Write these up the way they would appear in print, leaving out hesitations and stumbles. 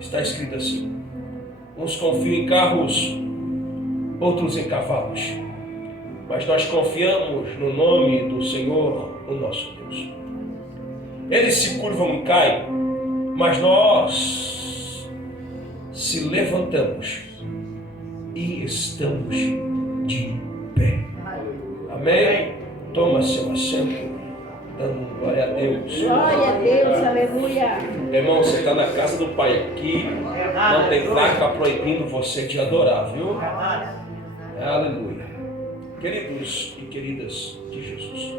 Está escrito assim: uns confiam em carros, outros em cavalos, mas nós confiamos no nome do Senhor, o nosso Deus. Eles se curvam e caem, mas nós se levantamos e estamos de pé. Amém? Toma seu assento, dando glória a Deus. Glória a Deus, aleluia. Irmão, você está na casa do Pai aqui, não tem placa proibindo você de adorar, viu? Aleluia. Queridos e queridas de Jesus,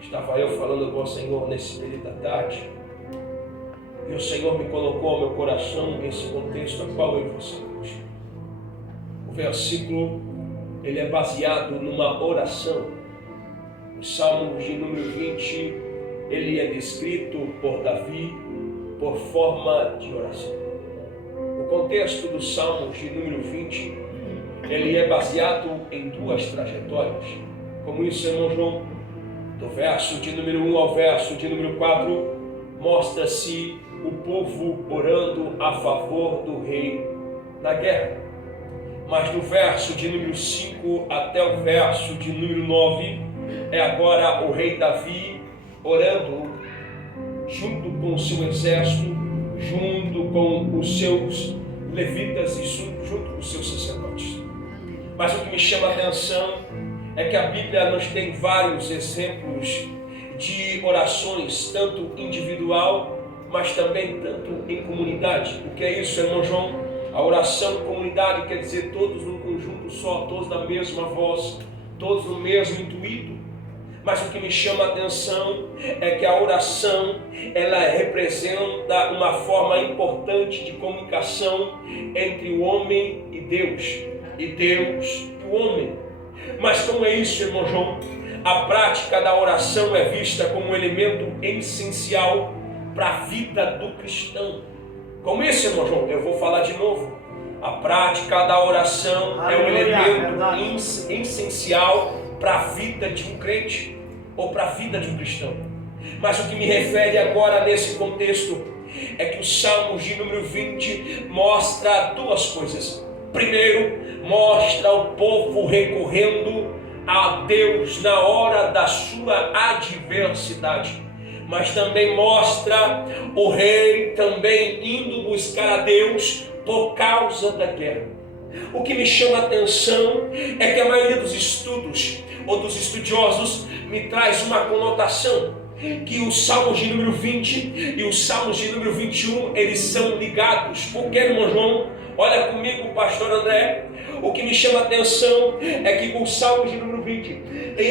estava eu falando com o Senhor nesse período da tarde, e o Senhor me colocou ao meu coração esse contexto a qual eu e você hoje. O versículo, ele é baseado numa oração. O Salmo de número 20, ele é descrito por Davi por forma de oração. O contexto do Salmo de número 20, ele é baseado em duas trajetórias. Como isso, irmão João, do verso de número 1 ao verso de número 4, mostra-se o povo orando a favor do rei na guerra. Mas do verso de número 5 até o verso de número 9, é agora o rei Davi orando junto com o seu exército, junto com os seus levitas e junto com os seus sacerdotes. Mas o que me chama a atenção é que a Bíblia nos tem vários exemplos de orações, tanto individual, mas também tanto em comunidade. O que é isso, irmão João? A oração em comunidade quer dizer todos num conjunto só, todos na mesma voz, todos no mesmo intuito. Mas o que me chama a atenção é que a oração, ela representa uma forma importante de comunicação entre o homem e Deus e o homem. Mas como é isso, irmão João? A prática da oração é vista como um elemento essencial para a vida do cristão. Como isso, irmão João? Eu vou falar de novo. A prática da oração é um elemento essencial para a vida de um crente ou para a vida de um cristão. Mas o que me refere agora nesse contexto é que o Salmo de número 20 mostra duas coisas. Primeiro, mostra o povo recorrendo a Deus na hora da sua adversidade. Mas também mostra o rei também indo buscar a Deus por causa da guerra. O que me chama a atenção é que a maioria dos estudos ou dos estudiosos me traz uma conotação que os Salmos de número 20 e os Salmos de número 21 eles são ligados. Por que, irmão João? Olha comigo, pastor André. O que me chama a atenção é que o Salmo de número 20,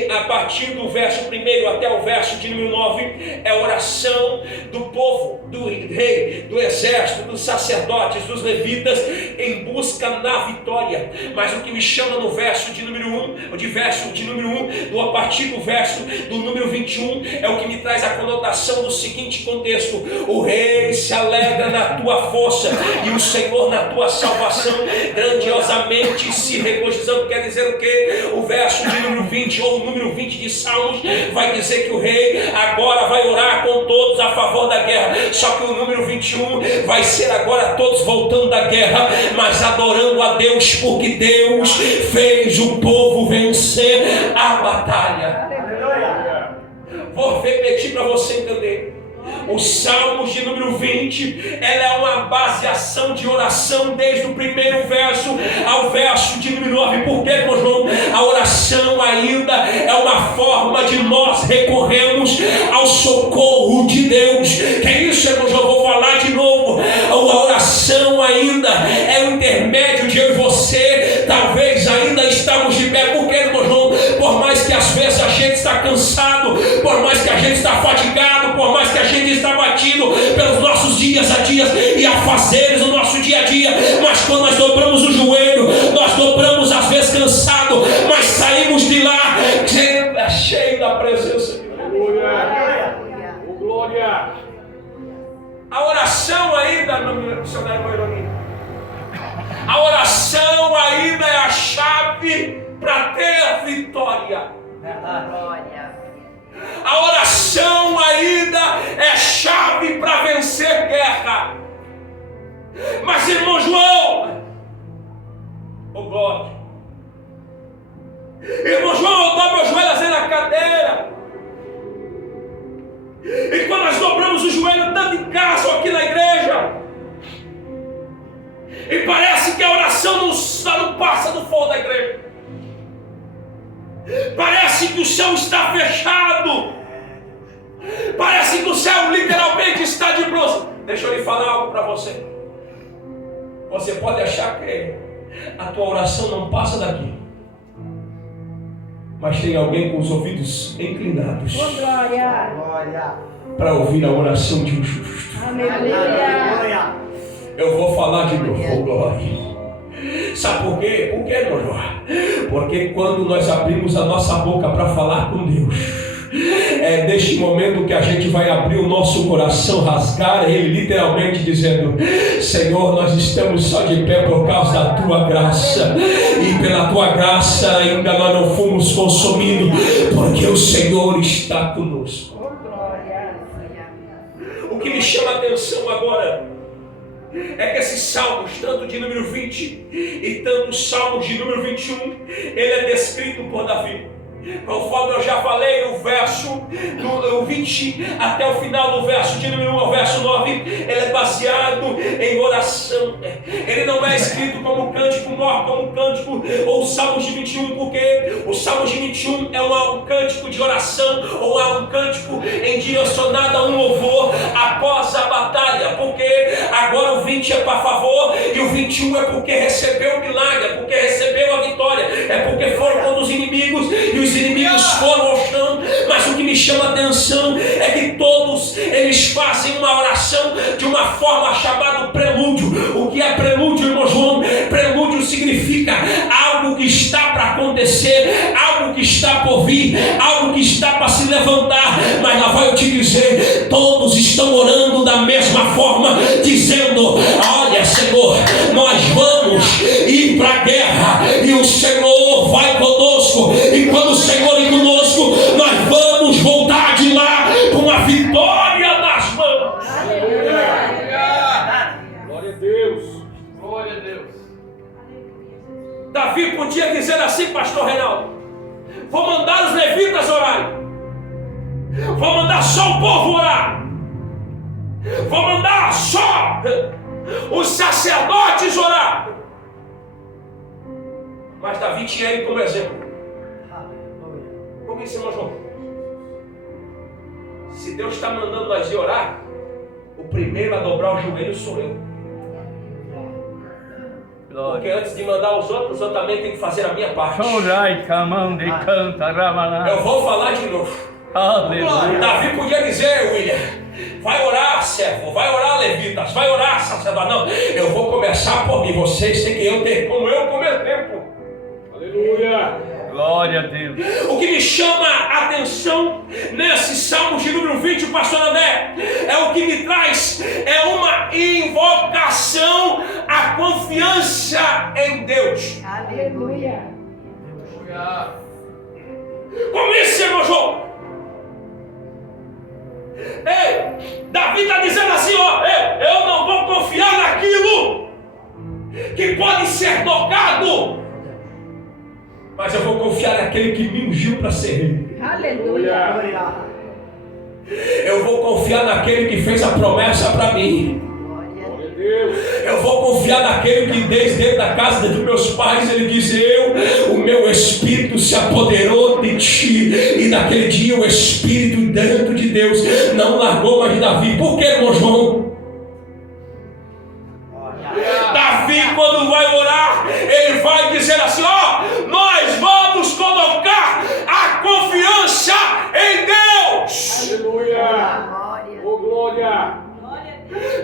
a partir do verso 1 até o verso de número 9, é a oração do povo, do rei, do exército, dos sacerdotes, dos levitas, em busca na vitória. Mas o que me chama no verso de número 1, a partir do verso do número 21, é o que me traz a conotação do seguinte contexto: o rei se alegra na tua força e o Senhor na tua salvação, grandiosamente se regozijando. Quer dizer o quê? O verso de número 20 ou o número 20 de Salmos vai dizer que o rei agora vai orar com todos a favor da guerra. Só que o número 21 vai ser agora todos voltando da guerra, mas adorando a Deus, porque Deus fez o povo vencer a batalha. Vou repetir para você entender. O Salmos de número 20, ela é uma baseação de oração desde o primeiro verso ao verso de número 9. Por quê, irmão João? A oração ainda é uma forma de nós recorrermos ao socorro de Deus. Que é isso, irmão João? Vou falar de novo. A oração ainda é um intermédio de eu e você. Talvez ainda estamos de pé. Por quê, irmão João? Por mais que às vezes a gente está cansado, por mais que a gente está fatigado, por mais que a gente está batido pelos nossos dias a dias e afazeres do nosso dia a dia, mas quando nós dobramos o joelho, nós dobramos às vezes cansado, mas saímos de lá cheio da presença de Deus. Glória. A oração ainda, a oração ainda é a chave para ter a vitória. A oração ainda é chave para vencer guerra. Mas, irmão João, oh glória, irmão João, eu dobro meus joelhos aí na cadeira. E quando nós dobramos o joelho, tanto em casa ou aqui na igreja, e parece que a oração não passa do fogo da igreja. Parece que o céu está fechado. Parece que o céu literalmente está de bronze. Deixa eu lhe falar algo para você. Você pode achar que a tua oração não passa daqui, mas tem alguém com os ouvidos inclinados para ouvir a oração de um justo. Aleluia. Eu vou falar de novo, oh glória. Sabe por quê? Por quê, irmão? Porque quando nós abrimos a nossa boca para falar com Deus, é neste momento que a gente vai abrir o nosso coração, rasgar ele literalmente dizendo: Senhor, nós estamos só de pé por causa da tua graça, e pela tua graça ainda nós não fomos consumidos, porque o Senhor está conosco. O que me chama a atenção agora é que esses salmos, tanto de número 20 e tanto os salmos de número 21, ele é descrito por Davi. Conforme eu já falei, o verso do 20 até o final do verso de número 1 ao verso 9, ele é baseado em oração. Ele não é escrito como cântico maior, como cântico ou salmos de 21, porque o salmos de 21 é um cântico de oração, ou é um cântico em direcionado a um louvor após a batalha, porque agora o 20 é para favor e o 21 é porque recebeu o milagre, é porque recebeu a vitória, é porque foram contra os inimigos e os inimigos foram ao chão. Mas o que me chama a atenção é que todos eles fazem uma oração de uma forma chamada prelúdio. O que é prelúdio, irmão João? Prelúdio significa algo que está para acontecer, algo que está por vir, algo que está para se levantar. Mas lá vai eu te dizer, todos estão orando da mesma forma, dizendo: olha, Senhor, nós vamos ir para a guerra e o Senhor vai conosco, e quando o Senhor ir conosco, nós vamos voltar de lá com a vitória nas mãos. Glória a Deus. Glória a Deus. Davi podia dizer assim, pastor Reinaldo: vou mandar os levitas orarem, vou mandar só o povo orar, vou mandar só os sacerdotes orar. Mas Davi tinha ele como exemplo. Como isso, irmão João? Se Deus está mandando nós ir orar, o primeiro a dobrar o joelho sou eu. Porque antes de mandar os outros, eu também tenho que fazer a minha parte. Eu vou falar de novo. Aleluia. Davi podia dizer, William: vai orar, servo, vai orar, levitas, vai orar, sacerdote. Não, eu vou começar por mim. Vocês têm que ter como eu como exemplo. Aleluia. Glória a Deus. O que me chama a atenção nesse salmo de número 20, pastor André, é o que me traz, é uma invocação à confiança em Deus. Aleluia. Como isso, irmão João? Ei, Davi está dizendo assim, ó: eu não vou confiar naquilo que pode ser tocado, mas eu vou confiar naquele que me ungiu para ser rei. Aleluia. Eu vou confiar naquele que fez a promessa para mim. Glória a Deus. Eu vou confiar naquele que desde dentro da casa dos meus pais ele disse: o meu espírito se apoderou de ti. E naquele dia o espírito dentro de Deus não largou mais de Davi. Por que, irmão João? Davi, quando vai orar, ele vai dizer assim: ó, nós vamos colocar a confiança em Deus. Aleluia. Oh, glória.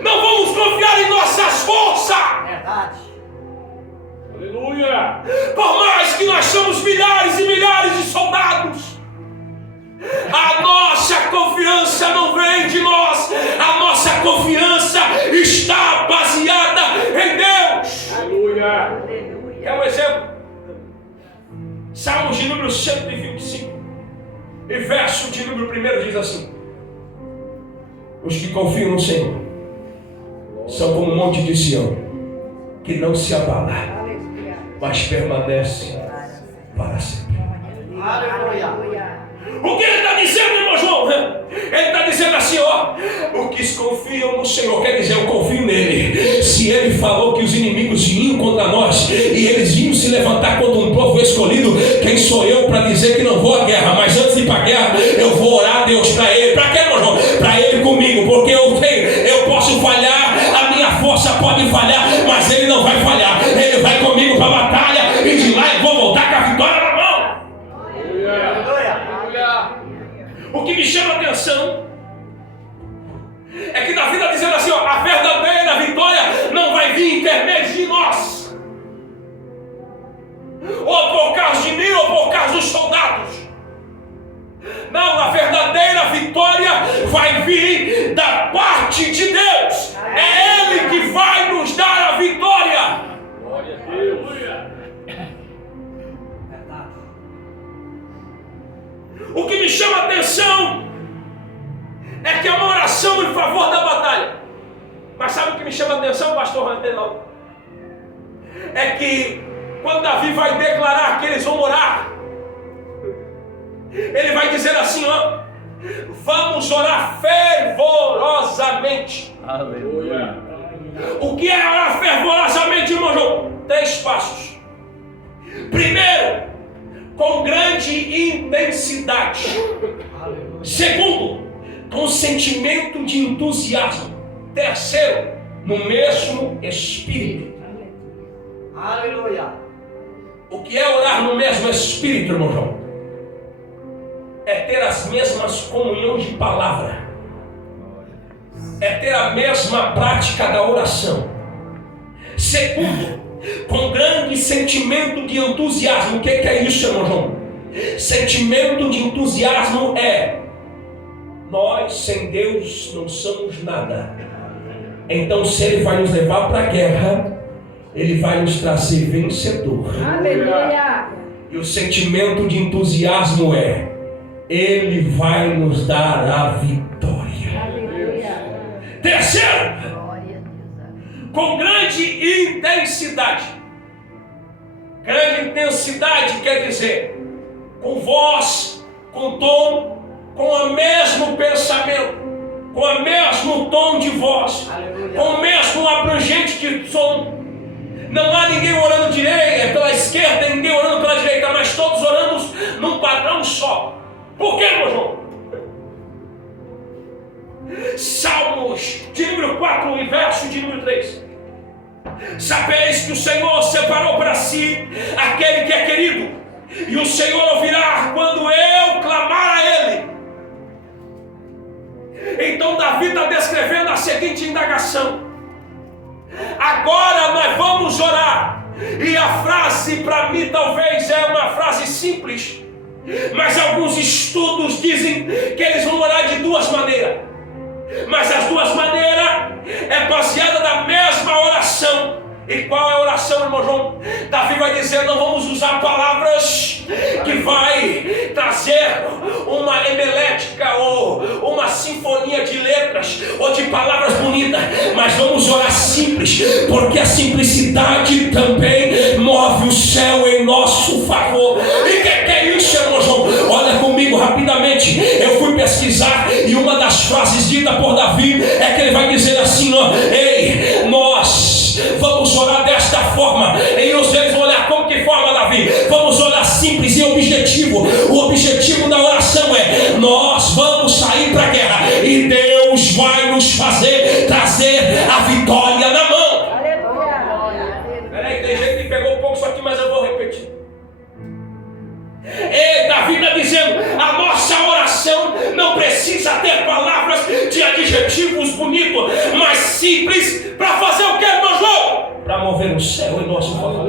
Não vamos confiar em nossas forças. Aleluia. Por mais que nós somos milhares e milhares de soldados, a nossa confiança não vem de nós. A nossa confiança está baseada em Deus. Aleluia. Quer um exemplo? Salmos de número 125 e verso de número 1 diz assim: os que confiam no Senhor são como o monte de Sião, que não se abala, mas permanece para sempre. Aleluia. O que ele está dizendo, irmão João? Ele está dizendo assim, ó: os que confiam no Senhor, quer dizer, eu confio nele. Se ele falou que os inimigos vinham contra nós e eles vinham se levantar contra um povo escolhido, quem sou eu para dizer que não vou à guerra? Mas antes de ir para a guerra, eu vou orar a Deus para ele. Para quê, irmão João? Para ele comigo, porque eu posso falhar, a minha força pode falhar, mas ele não vai falhar. Ele vai comigo para a batalha e de lá eu vou voltar com a vitória na mão. O que me chama a atenção é que Davi está dizendo assim, ó: a verdadeira vitória não vai vir intermédio de nós, ou por causa de mim, ou por causa dos soldados. Não, a verdadeira vitória vai vir da parte de Deus. É Ele que vai nos dar a vitória. Glória a Deus. O que me chama a atenção é que é uma oração em favor da batalha. Mas sabe o que me chama a atenção, pastor Rantenal? É que quando Davi vai declarar que eles vão orar, ele vai dizer assim, ó: vamos orar fervorosamente. Aleluia. O que é orar fervorosamente, irmão João? 3 passos. Primeiro, com grande intensidade. Segundo, com sentimento de entusiasmo. Terceiro, no mesmo espírito. Aleluia. O que é orar no mesmo espírito, irmão João? É ter as mesmas comunhões de palavra. É ter a mesma prática da oração. Segundo, com grande sentimento de entusiasmo. O que é isso, irmão João? Sentimento de entusiasmo é: nós sem Deus não somos nada. Então, se Ele vai nos levar para a guerra, Ele vai nos trazer vencedor. Aleluia. E o sentimento de entusiasmo é: Ele vai nos dar a vitória. Aleluia. Terceiro, com grande intensidade. Grande intensidade quer dizer com voz, com tom, com o mesmo pensamento, com o mesmo tom de voz, Aleluia. com o mesmo abrangente de som. Não há ninguém orando pela esquerda, ninguém orando pela direita, mas todos orando num padrão só. Por quê, meu João? Salmos de número 4 e verso de número 3. Sabeis que o Senhor separou para si aquele que é querido, e o Senhor ouvirá quando eu clamar a Ele. Então Davi está descrevendo a seguinte indagação: agora nós vamos orar. E a frase para mim talvez é uma frase simples, mas alguns estudos dizem que eles vão orar de 2 maneiras. Mas as 2 maneiras é baseada na mesma oração. E qual é a oração, irmão João? Davi vai dizer: não vamos usar palavras que vai trazer uma hemelética ou uma sinfonia de letras ou de palavras bonitas, mas vamos orar simples, porque a simplicidade também move o céu em nosso favor. E o que é isso, irmão João? Olha comigo rapidamente. Eu fui pesquisar e uma das frases ditas por Davi é que ele vai dizer assim, ó: ei, nós vamos orar desta forma. E eles vão olhar como que forma, Davi? Vamos orar simples e objetivo. O objetivo da oração é: nós vamos sair para a guerra e Deus vai nos trazer a vitória na mão. Aleluia. Peraí, tem gente que pegou um pouco isso aqui, mas eu vou repetir. E Davi está dizendo: a nossa oração não precisa ter palavras de adjetivos bonitos, mas simples, para fazer o que, irmão João? Para mover o céu em nosso favor.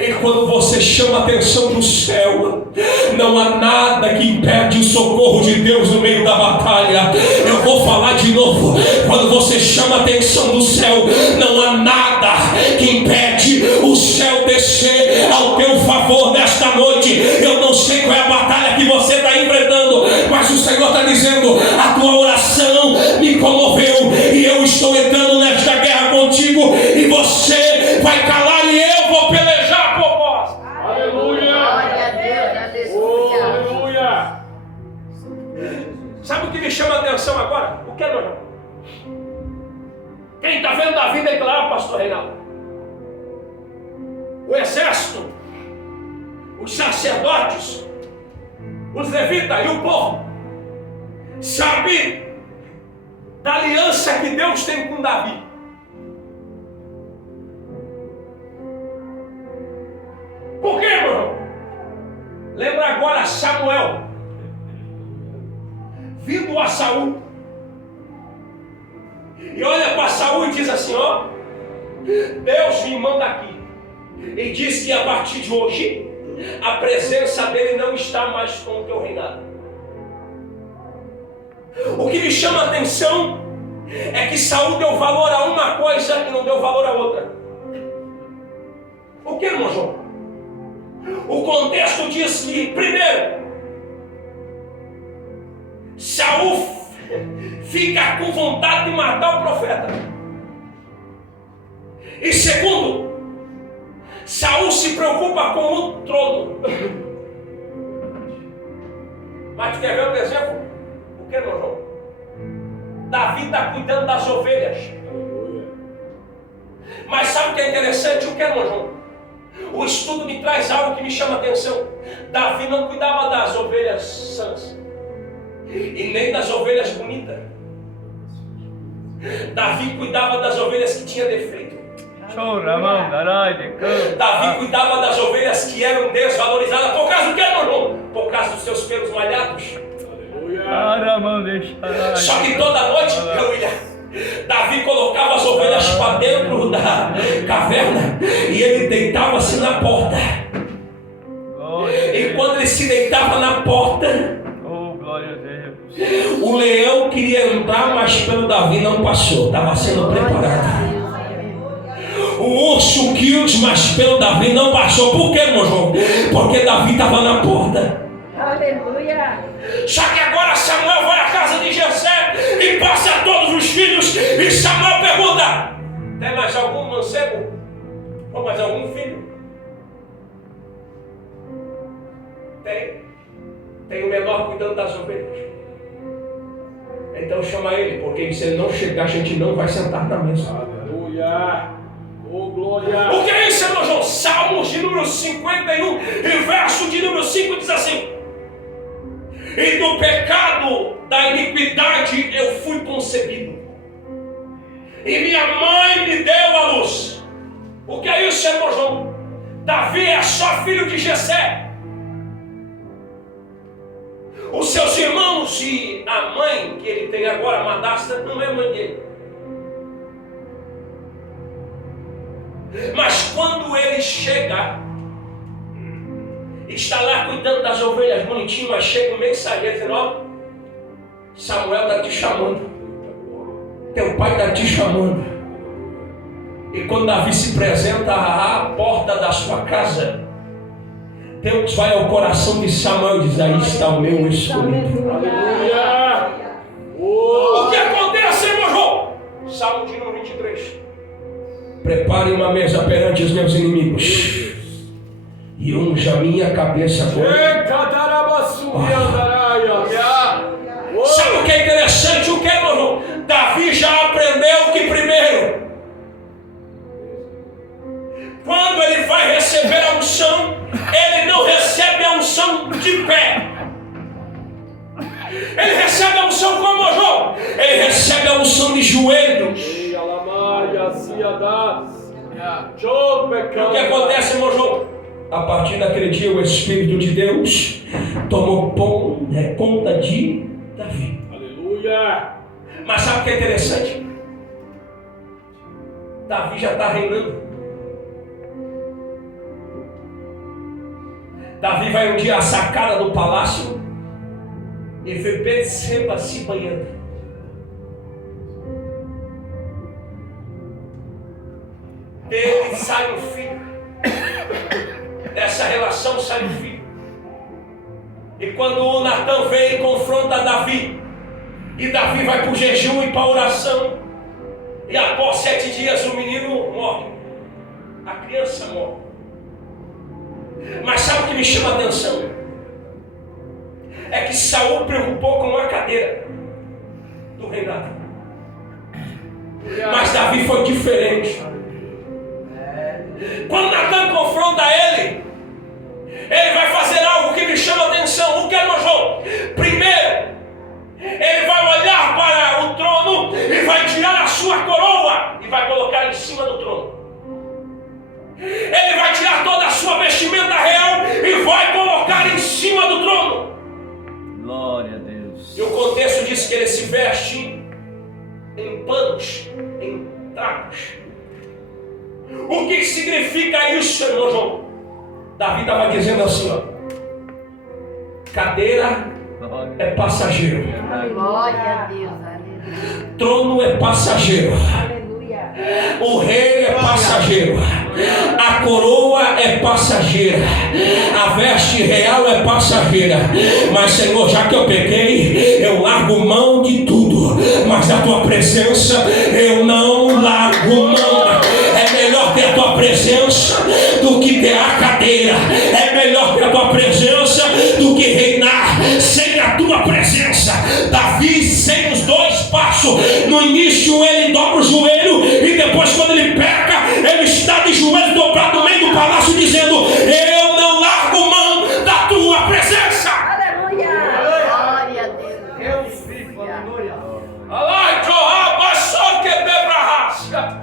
E quando você chama a atenção do céu, não há nada que impede o socorro de Deus no meio da batalha. Eu vou falar de novo. Quando você chama a atenção do céu, não há nada que impede o céu descer ao teu favor nesta noite. Eu não sei qual é a batalha que você está enfrentando, mas o Senhor está dizendo: a tua oração me comoveu e eu vai calar e eu vou pelejar por vós. Aleluia. Glória a Deus, Oh, aleluia. aleluia. Sabe o que me chama a atenção agora? O que é, meu irmão? Quem está vendo Davi declarar, pastor Reinaldo? O exército, os sacerdotes, os levitas e o povo, sabe da aliança que Deus tem com Davi. Por quê, meu irmão? Lembra agora Samuel vindo a Saul e olha para Saul e diz assim: ó, Deus me manda aqui e diz que a partir de hoje a presença dele não está mais com o teu reinado. O que me chama a atenção é que Saul deu valor a uma coisa e não deu valor a outra. O que, irmão João? O contexto diz que, primeiro, Saul fica com vontade de matar o profeta. E segundo, Saul se preocupa com o trono. Mas tu quer ver outro exemplo? O que, meu irmão? Davi está cuidando das ovelhas. Mas sabe o que é interessante? O que, meu irmão? O estudo me traz algo que me chama a atenção. Davi não cuidava das ovelhas sãs e nem das ovelhas bonitas. Davi cuidava das ovelhas que tinham defeito. Davi cuidava das ovelhas que eram desvalorizadas. Por causa do que, meu irmão? Por causa dos seus pelos malhados. Só que toda noite, Davi colocava as ovelhas para dentro da caverna e ele deitava-se na porta. E quando ele se deitava na porta, o leão queria entrar, mas pelo Davi não passou, estava sendo preparado. O urso quis, mas pelo Davi não passou. Por quê, meu João? Porque Davi estava na porta. Aleluia. Só que agora Samuel vai à casa de Jessé e passa todos os filhos. E Samuel pergunta: tem mais algum mancebo? Ou mais algum filho? Tem o menor cuidando das ovelhas. Então chama ele, porque se ele não chegar, a gente não vai sentar na mesa. Aleluia. Oh, glória. O que é isso, irmão João? Salmos de número 51 e verso de número 5 diz assim: e do pecado da iniquidade eu fui concebido, e minha mãe me deu a luz. O que é isso, irmão João? Davi é só filho de Jessé. Os seus irmãos e a mãe que ele tem agora, Madasta, não é mãe dele. Mas quando ele chega, está lá cuidando das ovelhas bonitinho, mas chega um mensageiro dizendo: ó, Samuel está te chamando, teu pai está te chamando. E quando Davi se apresenta à porta da sua casa, Deus vai ao coração de Samuel e diz: aí está o meu escolhido. Aleluia. O que acontece, irmão João? Salmo de número 23. Prepare uma mesa perante os meus inimigos e unja a minha cabeça com. Sabe o que é interessante? O que, meu irmão? Davi já aprendeu que primeiro, quando ele vai receber a unção, ele não recebe a unção de pé. Ele recebe a unção como, João? Ele recebe a unção de joelhos. O que acontece, irmão João? A partir daquele dia, o Espírito de Deus tomou conta de Davi. Aleluia. Mas sabe o que é interessante? Davi já está reinando. Davi vai um dia à sacada do palácio e vê Betseba se banhando. Dele sai um filho. Dessa relação sai um filho. E quando o Natan vem e confronta Davi, e Davi vai para o jejum e para a oração, e após 7 dias o menino morre. criança morre. Mas sabe o que me chama a atenção? É que Saul preocupou com a cadeira do reinado. Mas Davi foi diferente. Quando Natan confronta ele vai fazer algo que me chama a atenção. O que é, meu João? Primeiro, ele vai olhar para o trono e vai tirar a sua coroa e vai colocar em cima do trono. Ele vai tirar toda a sua vestimenta real e vai colocar em cima do trono. Glória a Deus. E o contexto diz que ele se veste em panos, em trapos. O que significa isso, irmão João? Davi estava dizendo assim, ó: cadeira é passageiro, Glória a Deus. Aleluia. trono é passageiro, Aleluia. o rei é passageiro, a coroa é passageira, a veste real é passageira. Mas Senhor, já que eu pequei, eu largo mão de tudo, mas a tua presença eu não largo mão. É melhor ter a tua presença do que ter a cadeira. É melhor ter a tua presença do que reinar sem a tua presença. Davi, sem os dois passos, no início ele dobra o joelho e depois, quando ele peca, ele está de joelho dobrado no meio do palácio dizendo: eu não largo mão da tua presença. Aleluia. Glória a Deus. Deus vive, aleluia. Alai, Joab, só que debra-rasca.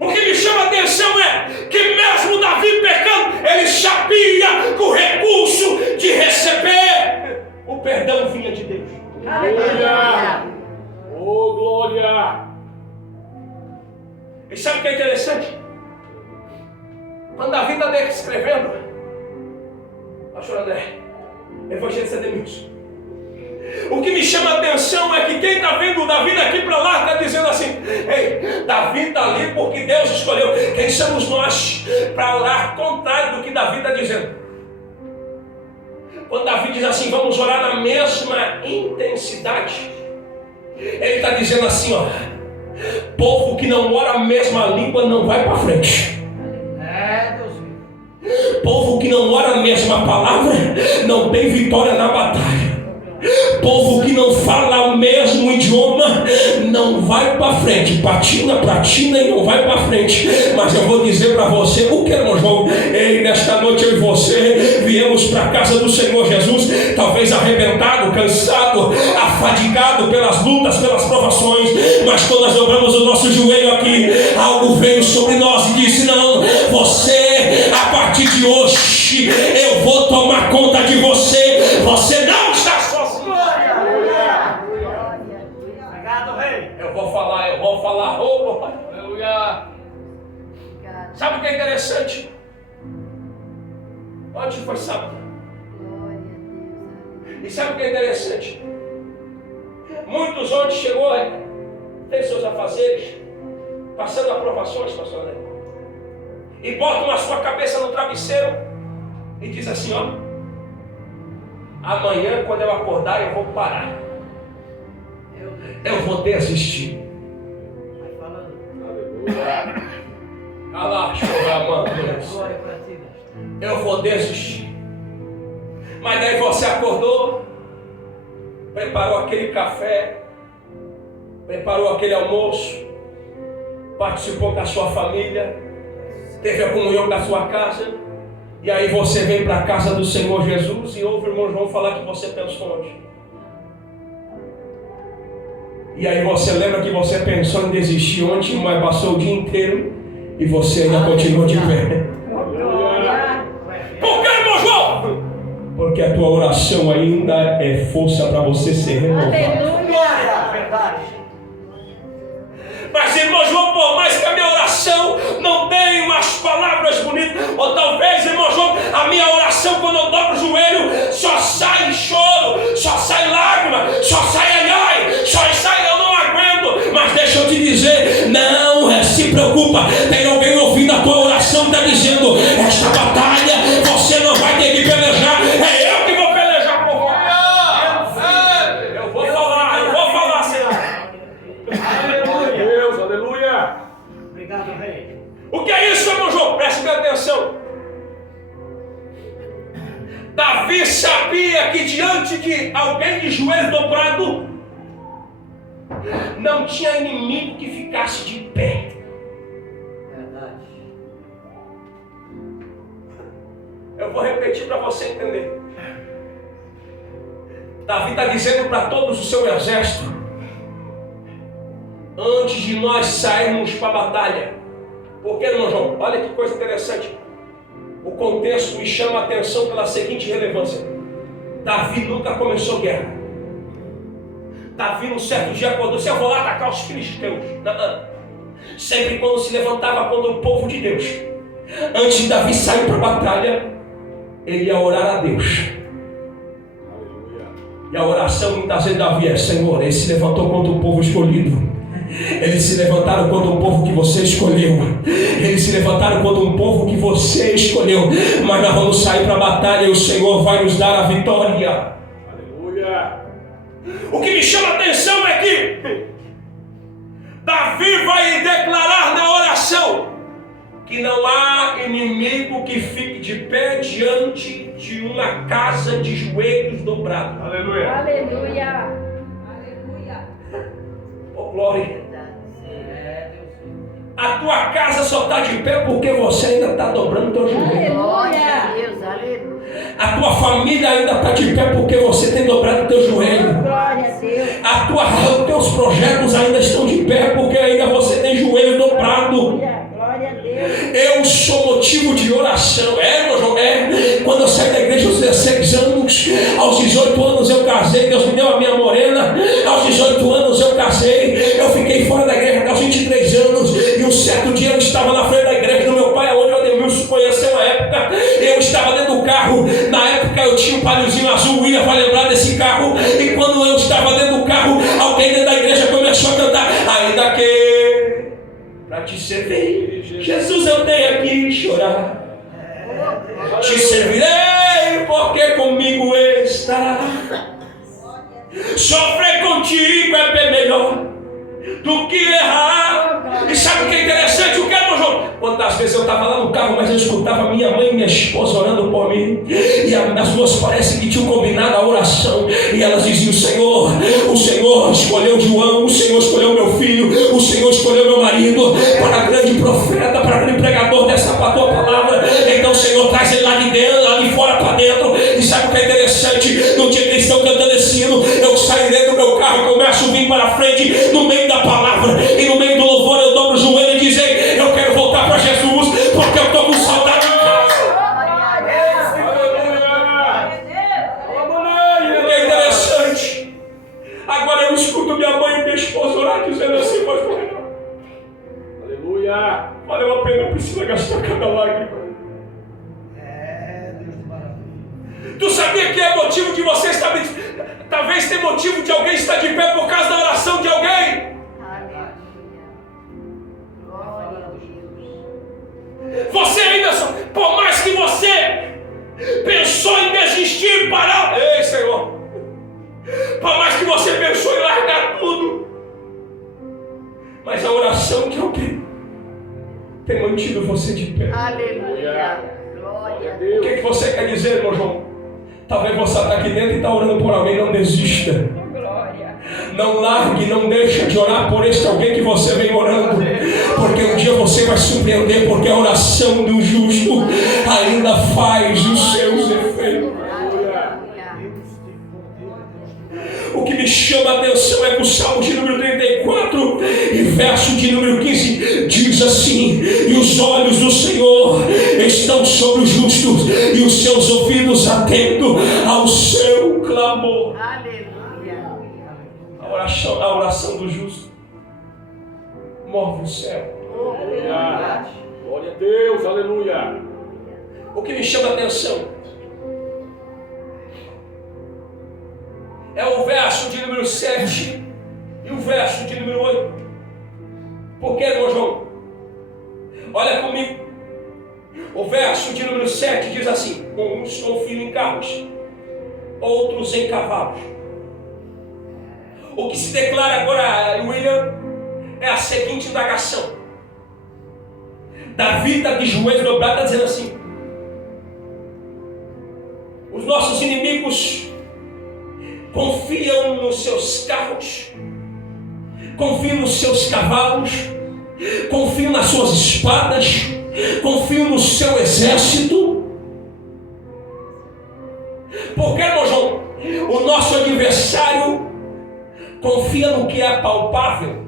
O que me chama a atenção é que mesmo Davi pecando, ele sabia que o recurso de receber o perdão vinha de Deus. Aleluia. Oh, glória. E sabe o que é interessante? Quando Davi está descrevendo, pastor André, Evangelho de Edemilson, o que me chama a atenção é que quem está vendo Davi daqui para lá está dizendo assim: ei, Davi está ali porque Deus escolheu. Quem somos nós para orar contrário do que Davi está dizendo? Quando Davi diz assim, vamos orar na mesma intensidade, ele está dizendo assim, ó: povo que não ora a mesma língua não vai para frente. Deus vive. Povo que não ora a mesma palavra não tem vitória na batalha. Povo que não fala o mesmo idioma não vai para frente, patina e não vai para frente. Mas eu vou dizer para você o que, irmão João? Ei, nesta noite eu e você viemos para a casa do Senhor Jesus, talvez arrebentado, cansado, afadigado pelas lutas, pelas provações, mas quando nós dobramos o nosso joelho aqui, algo veio sobre nós e disse: não, você, a partir de hoje eu vou tomar conta de você. Você não está sozinho. Obrigado, rei. Eu vou falar, Aleluia. Sabe o que é interessante? Ontem foi sábado. E sabe o que é interessante? Muitos ontem chegou, tem seus afazeres, passando aprovações, pastor André, e botam a sua cabeça no travesseiro e diz assim, ó: amanhã quando eu acordar eu vou parar. Eu vou desistir. Vai falando. Aleluia. Glória para ti, Deus. Eu vou desistir. Mas daí você acordou, preparou aquele café, preparou aquele almoço, participou com a sua família, teve a comunhão da sua casa, e aí você vem para a casa do Senhor Jesus e ouve o irmão João falar que você pensou hoje. E aí você lembra que você pensou em desistir ontem, mas passou o dia inteiro e você ainda continua de pé. Por que, irmão João? Porque a tua oração ainda é força para você ser renovado. Glória, verdade. Mas, irmão João, por mais que a minha oração não tenha umas palavras bonitas, ou talvez, irmão João, a minha oração quando eu dobro o joelho, só sai choro, só sai lágrima, só sai ai, só sai eu não aguento. Mas deixa eu te dizer, não se preocupa, tem alguém ouvindo a tua oração e está dizendo: esta batalha você não vai ter que pelejar, é eu que vou pelejar por você. Eu vou falar, Senhor. Deus, aleluia. Davi sabia que diante de alguém de joelho dobrado, não tinha inimigo que ficasse de pé. Verdade. Eu vou repetir para você entender. Davi está dizendo para todos o seu exército: antes de nós sairmos para a batalha. Por que, irmão João? Olha que coisa interessante. O contexto me chama a atenção pela seguinte relevância. Davi nunca começou guerra. Davi, num certo dia, acordou disse: eu vou lá atacar os filisteus. Não. Sempre quando se levantava contra o povo de Deus, antes de Davi sair para a batalha, ele ia orar a Deus. E a oração muitas vezes Davi é: Senhor, ele se levantou contra o povo escolhido. Eles se levantaram contra um povo que você escolheu. Eles se levantaram contra um povo que você escolheu. Mas nós vamos sair para a batalha e o Senhor vai nos dar a vitória. Aleluia. O que me chama a atenção é que Davi vai declarar na oração que não há inimigo que fique de pé diante de uma casa de joelhos dobrados. Aleluia. Aleluia. Oh, glória. É, Deus. A tua casa só está de pé porque você ainda está dobrando teu joelho. Glória a Deus. Aleluia. A tua família ainda está de pé porque você tem dobrado teu joelho. Glória a Deus. Os teus projetos ainda estão de pé porque ainda você tem joelho dobrado. Glória a Deus. Eu sou motivo de oração. Meu João, quando eu saí da igreja aos 16 anos, aos 18 anos eu casei, Deus me deu a minha morena. Aos 18 anos eu casei, eu fiquei fora da igreja até aos 23 anos. E um certo dia eu estava na frente da igreja do meu pai, onde o Ademilson conheceu a época. Eu estava dentro do carro, na época eu tinha um palhozinho azul, William vai lembrar desse carro. E quando eu estava dentro do carro, alguém dentro da igreja começou a cantar: ainda que para te servir, Jesus, eu tenho que chorar. Te servirei porque comigo está. Sofrer contigo é bem melhor do que errar. E sabe o que é interessante? O que é, meu João? Quantas vezes eu estava lá no carro, mas eu escutava minha mãe e minha esposa orando por mim. E as duas parecem que tinham combinado a oração. E elas diziam: o Senhor escolheu João, o Senhor escolheu meu filho, o Senhor escolheu meu marido para grande profeta, para grande pregador dessa tua palavra. Então, Senhor, traz ele lá de dentro, lá de fora para dentro. E sabe o que é interessante? No dia que eles estão cantando esse hino, eu saio dentro do meu carro e começo a vir para frente, no meio da palavra, e no meio do louvor eu dobro o joelho e dizer: eu quero voltar para Jesus, porque eu estou com saudade de casa. O que é interessante? Agora eu escuto minha mãe e minha esposa orar dizendo assim: pastor Renato, Aleluia. valeu a pena, precisa gastar cada lágrima. É, Deus de maravilha. Tu sabia que é motivo de você estar... Talvez tenha motivo de alguém estar de pé por causa da oração de alguém. Aleluia. Glória a Deus. Você ainda só... Por mais que você pensou em desistir e parar... Ei, Senhor! Por mais que você pensou em largar tudo, mas a oração de alguém tem mantido você de pé. Aleluia. Glória a Deus. O que você quer dizer, meu João? Talvez você está aqui dentro e está orando por alguém. Não desista. Não largue, não deixe de orar por este alguém que você vem orando. Porque um dia você vai surpreender, porque a oração do justo ainda faz os seus efeitos. O que me chama a atenção é que o Salmo de número 34 e verso de número 15 diz assim: e os olhos do Senhor estão sobre os justos e os seus ouvidos atentos ao seu clamor. Aleluia. A oração do justo move o céu. Aleluia. Glória a Deus. Aleluia. O que me chama a atenção é o verso de número 7 e o verso de número 8. Por que, meu João? Olha comigo. O verso de número 7 diz assim: uns confiam em carros, outros em cavalos. O que se declara agora, William, é a seguinte indagação. Davi está de joelhos dobrados, está dizendo assim: Os nossos inimigos confiam nos seus carros, confiam nos seus cavalos, confiam nas suas espadas, confiam no seu exército. Porque, irmão João, o nosso adversário confia no que é palpável.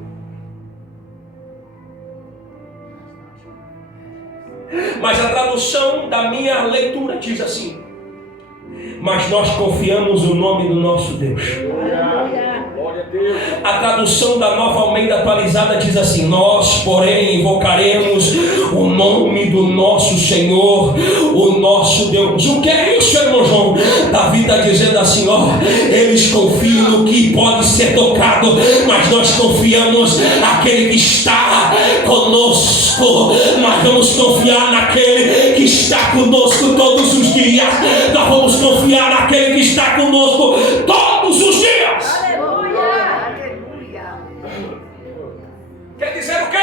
Mas a tradução da minha leitura diz assim: mas nós confiamos no nome do nosso Deus. Glória a Deus. A tradução da Nova Almeida atualizada diz assim: nós, porém, invocaremos o nome do nosso Senhor, o nosso Deus. O que é isso, irmão João? Davi está dizendo assim: ó, eles confiam no que pode ser tocado, mas nós confiamos naquele que está conosco. Nós vamos confiar naquele que está conosco todos os dias. Nós vamos confiar naquele que está conosco todos os dias. Quer dizer o quê?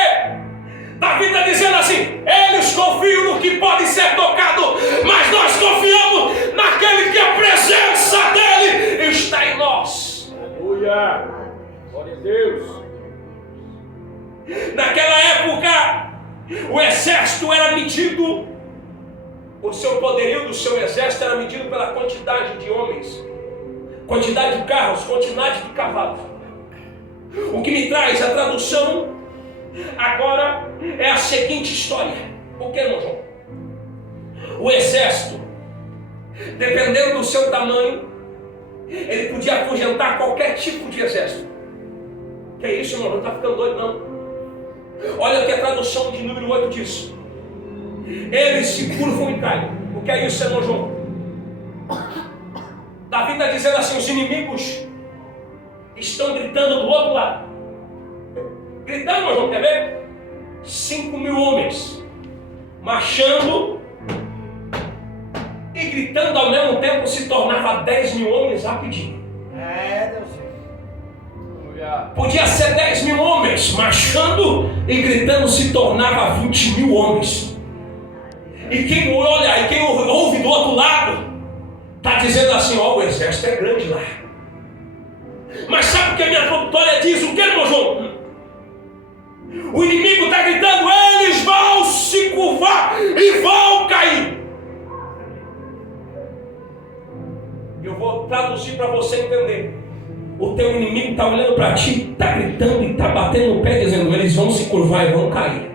Davi está dizendo assim: eles confiam no que pode ser tocado, mas nós confiamos naquele que a presença dele está em nós. Aleluia. Glória a Deus. Naquela época, o exército era medido, o seu poderio do seu exército era medido pela quantidade de homens, quantidade de carros, quantidade de cavalos. O que me traz a tradução agora é a seguinte história. O que, irmão João? O exército, dependendo do seu tamanho, ele podia afugentar qualquer tipo de exército. Que é isso, irmão? Não está ficando doido, não. Olha o que a tradução de número 8 diz: eles se curvam e caem. O que é isso, irmão João? Davi está dizendo assim: os inimigos estão gritando do outro lado. Gritando, irmão João, quer ver? 5.000 homens marchando e gritando ao mesmo tempo se tornava 10.000 homens rapidinho. Deus. Podia ser 10.000 homens marchando e gritando se tornava 20.000 homens. E quem olha e quem ouve do outro lado está dizendo assim: ó, o exército é grande lá. Mas sabe o que a minha tradutória diz? O que, irmão João? O inimigo está gritando: eles vão se curvar e vão cair. Eu vou traduzir para você entender. O teu inimigo está olhando para ti, está gritando e está batendo no pé, dizendo: eles vão se curvar e vão cair.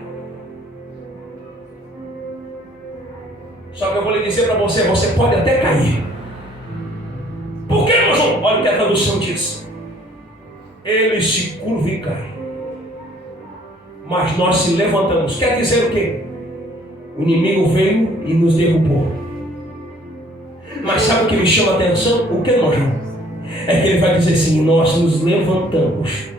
Só que eu vou lhe dizer para você: você pode até cair. Por quê, meu João? Olha o que a tradução diz: eles se curvam e caem, mas nós se levantamos. Quer dizer o quê? O inimigo veio e nos derrubou. Mas sabe o que me chama a atenção? O que, meu João? É que ele vai dizer assim: nós nos levantamos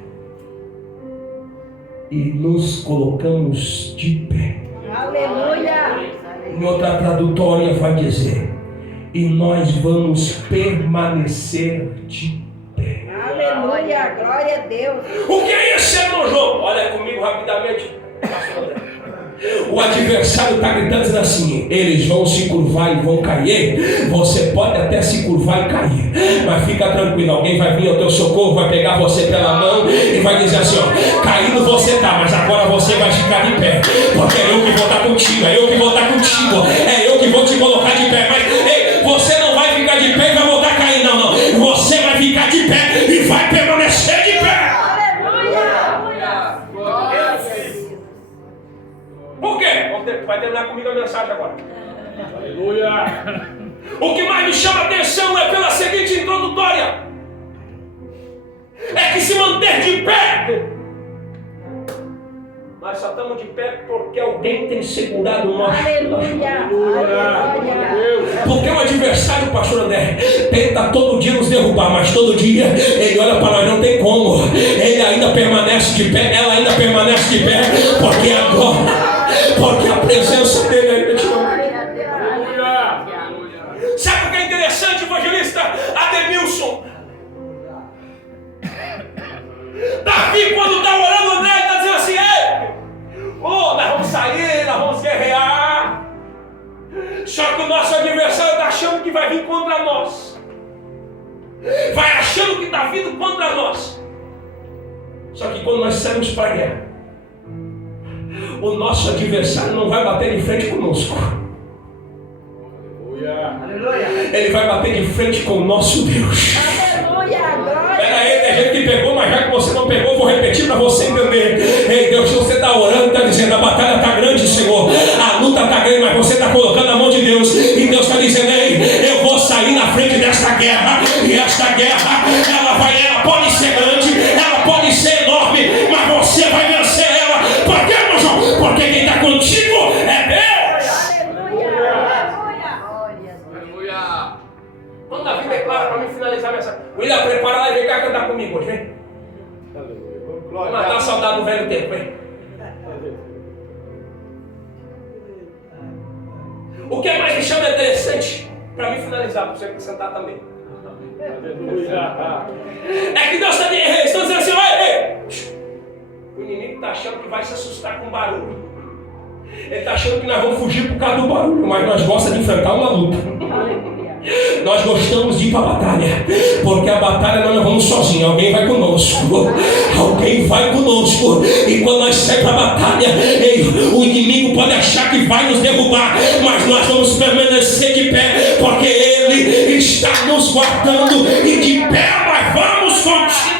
e nos colocamos de pé. Aleluia! Em outra tradutória vai dizer: e nós vamos permanecer de pé. Aleluia! Glória a Deus! O que é isso, irmão João? Olha comigo rapidamente. O adversário está gritando, dizendo assim: eles vão se curvar e vão cair. Você pode até se curvar e cair, mas fica tranquilo, alguém vai vir ao teu socorro, vai pegar você pela mão e vai dizer assim: ó, caído você está, mas agora você vai ficar de pé, porque é eu que vou estar contigo, é eu que vou estar contigo, é eu que vou te colocar de pé. Mas ei, você não vai ficar de pé e vai voltar a cair, não, não. Você vai ficar de pé e vai permanecer de pé. Por quê? Vai terminar comigo a mensagem agora. Aleluia. O que mais me chama a atenção é pela seguinte introdutória: é que se manter de pé. Nós só estamos de pé porque alguém tem segurado o nosso. Aleluia! Porque o adversário, pastor André, tenta todo dia nos derrubar, mas todo dia ele olha para nós, não tem como. Ele ainda permanece de pé, ela ainda permanece de pé, porque agora, porque a presença dele ainda te ama. Sabe o que é interessante, evangelista Ademilson? Davi, quando está orando, André, está dizendo assim: ei, nós vamos sair, nós vamos guerrear. Só que o nosso adversário está achando que vai vir contra nós. Vai achando que está vindo contra nós. Só que quando nós saímos para a guerra, o nosso adversário não vai bater de frente conosco. Aleluia. Ele vai bater de frente com o nosso Deus. Aleluia, glória. Pera aí, tem gente que pegou, mas já que você não pegou, vou repetir para você entender. Ei, Deus, você está orando, está dizendo, a batalha está grande, Senhor. A luta está grande, mas você está colocando a mão de Deus. E Deus está dizendo, ei, eu vou sair na frente desta guerra. E esta guerra, ela pode ser grande, ela pode ser enorme, mas você vai vencer ela. Por quê, meu irmão? Porque quem está contigo é Deus. Aleluia. Quando Davi declara para mim finalizar a mensagem, William, prepara lá e vem cá cantar comigo hoje, vem. Vou matar a saudade do velho tempo, vem. O que mais me chama interessante, para mim finalizar, para você sentar também, Aleluia. é que Deus está dizendo assim, ei, o inimigo está achando que vai se assustar com barulho. Ele está achando que nós vamos fugir por causa do barulho, mas nós gostamos de enfrentar uma luta. Nós gostamos de ir para a batalha, porque a batalha nós não vamos sozinhos, alguém vai conosco. Alguém vai conosco. E quando nós saímos para a batalha, o inimigo pode achar que vai nos derrubar, mas nós vamos permanecer de pé, porque Ele está nos guardando, e de pé nós vamos continuar.